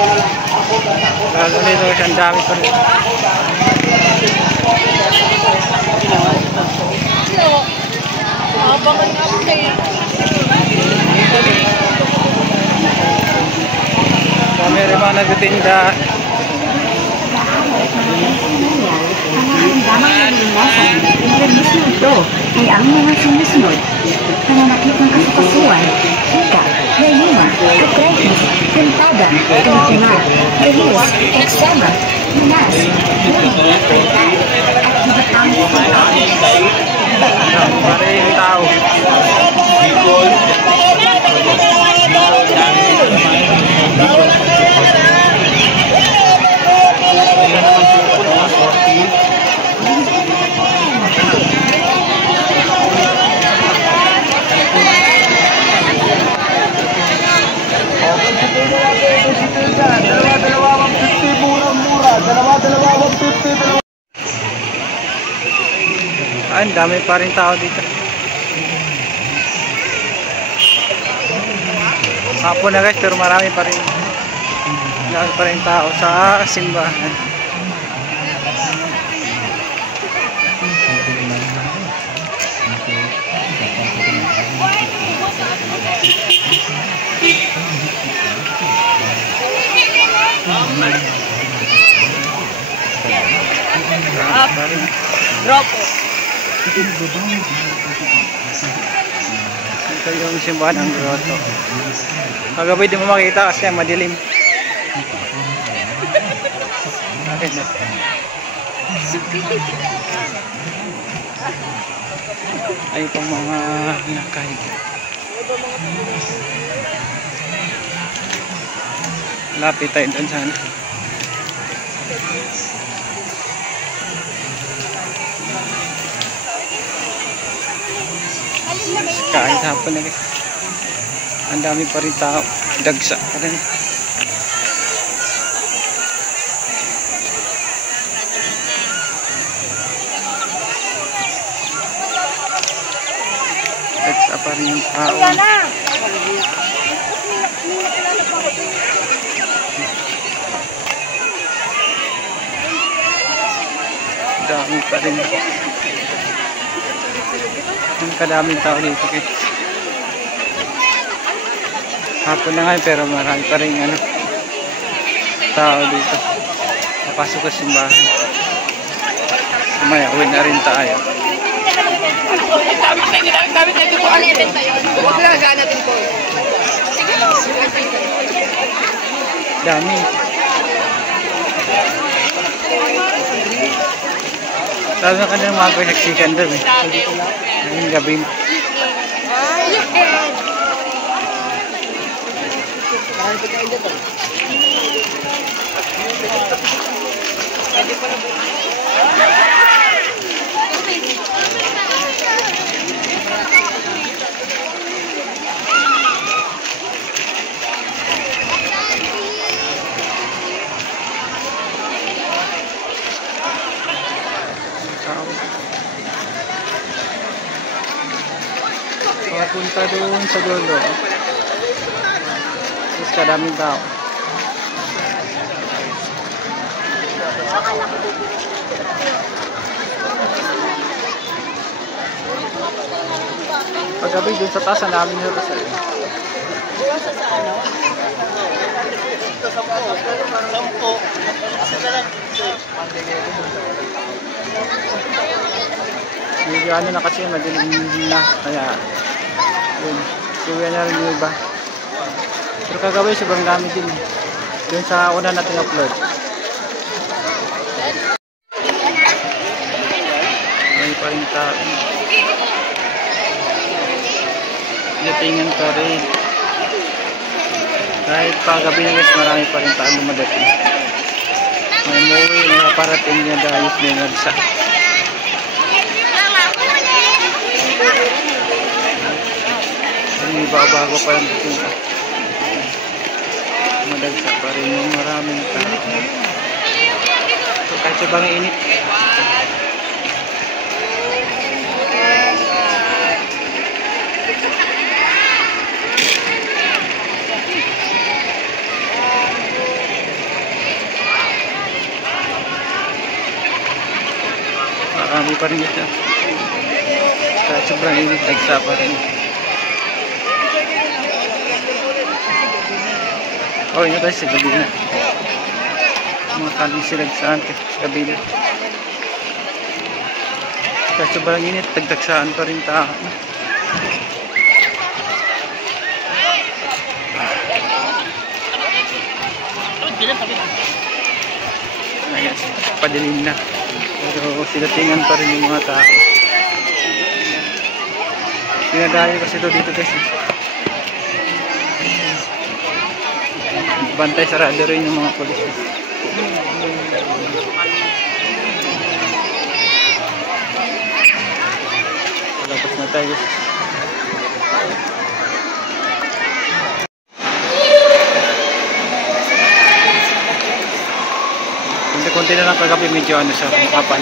Lalo nito kasi ang dami pa rin. Kami rin mga nagtitinda. Ang lunasan ng tradisyon ito ay ang mga sumusunod. Pananakit ng kasukasuan, hika, layuma, arthritis, pintada, tungtungan, rehis, eksema, manas, bulit, pagkay, at iba pang Maraming tao. Dalawa 150, murang-mura. Dalawa 150. Ay, ang dami pa rin tao dito. Hapon na guys, pero marami pa rin tao sa simbahan. Drop. Ito yung simbahan ng grotto. Kagabi di mo makita kasi madilim. Ay pang mga nakahiga. Lapit tayo doon sana. Kahit hapon na guys, ang dami pa rin tao, dagsa pa rin. Dagsa pa rin yung tao. Dami pa rin. Ang kadaming tao dito guys. Hapon na ngayon pero marami pa rin tao dito. Napasok sa simbahan. Sumaya, uwi na rin tayo. Dami tayo po. Ano yung benta yun? Huwag lagaan natin po. Sige po. Dami. Lalo na kanilang mga pagsaksikan doon eh. Ngayong gabi. Punta doon sa dulo. Mas kadaming tao. Paggabi doon sa taas namin nyo sa Sampo. medyo ano na kasi madilim na kaya yun, siya na rin yung iba. Pero kagawin sobrang dami din dun sa una natin upload. May pa rin tao. Datingan pa rin. Kahit pagabi na guys, marami pa rin tao lumadating. May umuwi, may kaparating niya dahil may nagsa. May bago pa lang dito. Madagsa pa rin yung maraming tao. So, kahit sobrang init. Hindi pa rin ito. Kahit sobrang init, tagsa pa rin. Oh, yun tayo sa kabila. Mga kaling silagsaan sa kabila. Kahit sobrang init, tagtagsaan pa rin tao. Ayan, padilim na. Pero silatingan pa rin yung mga tao. Pinadayo kasi ito dito guys. Bantay sarado rin yung mga polis. Labas na tayo. Konti-konti na lang kagabi, medyo ano siya, makapal.